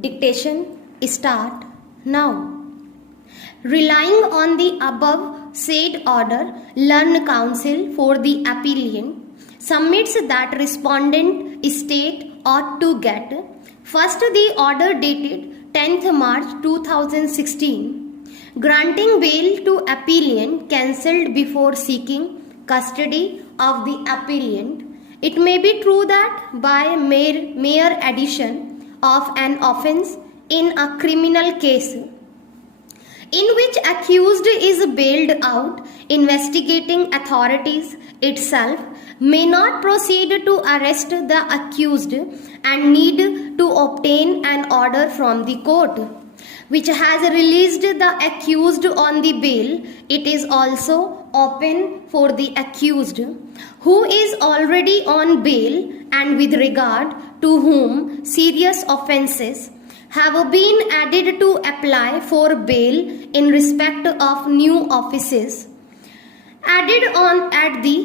Dictation start now. Relying on the above said order, learned counsel for the appellant submits that respondent state ought to get first the order dated 10th March 2016 granting bail to appellant cancelled before seeking custody of the appellant. It may be true that by mere addition of an offence in a criminal case in which accused is bailed out, investigating authorities itself may not proceed to arrest the accused and need to obtain an order from the court which has released the accused on the bail. It is also open for the accused who is already on bail and with regard to whom serious offences have been added to apply for bail in respect of new offices added on at the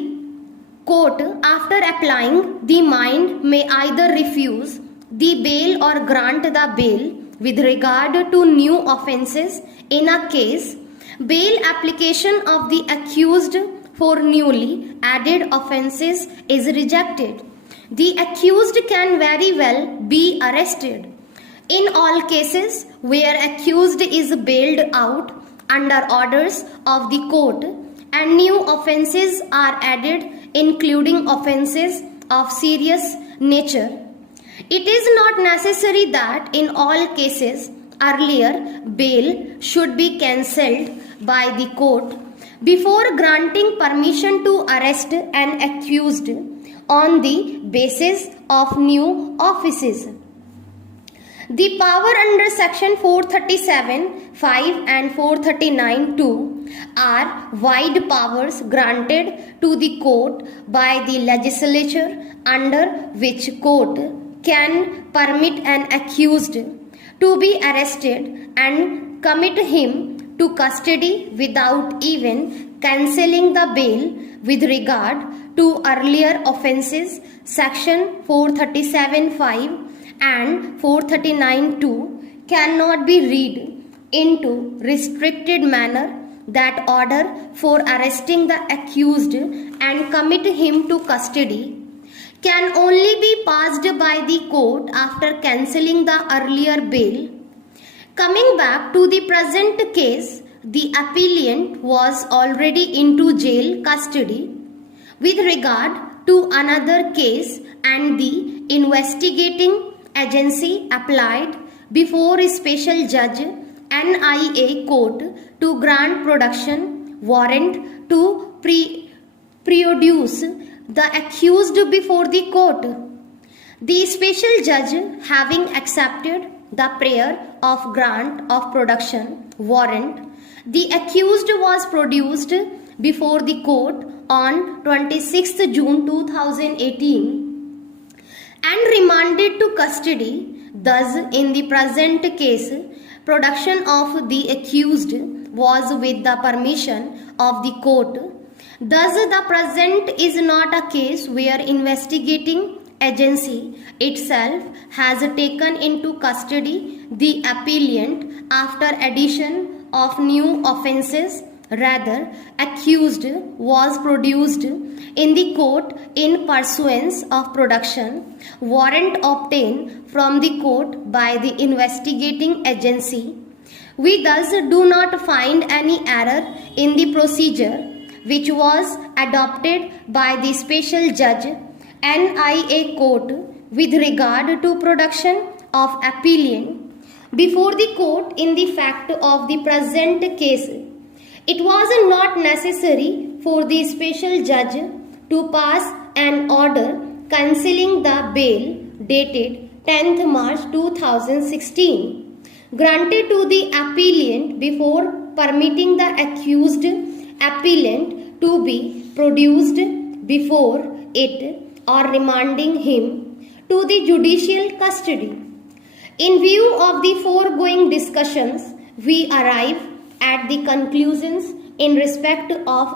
court. After applying, the mind may either refuse the bail or grant the bail with regard to new offences. In a case, bail application of the accused for newly added offences is rejected, the accused can very well be arrested. In all cases where accused is bailed out under orders of the court and new offences are added including offences of serious nature, it is not necessary that in all cases earlier bail should be cancelled by the court before granting permission to arrest an accused on the basis of new offices. The power under section 437(5) and 439(2) are wide powers granted to the court by the legislature under which court can permit an accused to be arrested and commit him to custody without even cancelling the bail with regard to earlier offences. Section 437(5) and 439(2) cannot be read into restricted manner that order for arresting the accused and commit him to custody can only be passed by the court after cancelling the earlier bail. Coming back to the present case, the appellant was already into jail custody with regard to another case and the investigating agency applied before a special judge NIA court to grant production warrant to produce the accused before the court. The special judge having accepted the prayer of grant of production warrant, the accused was produced before the court on 26th June 2018 and remanded to custody. Thus, in the present case, production of the accused was with the permission of the court. Thus, the present is not a case where investigating agency itself has taken into custody the appellant after addition of new offences. Rather, accused was produced in the court in pursuance of production warrant obtained from the court by the investigating agency. We thus do not find any error in the procedure which was adopted by the special judge NIA court with regard to production of appellant before the court. In the fact of the present case, it was not necessary for the special judge to pass an order cancelling the bail dated 10th March 2016 granted to the appellant before permitting the accused appellant to be produced before it or remanding him to the judicial custody. In view of the foregoing discussions, we arrive at the conclusions in respect of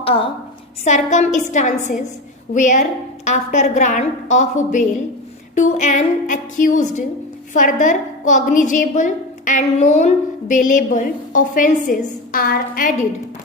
circumstances where after grant of bail to an accused further cognizable and non-bailable offences are added.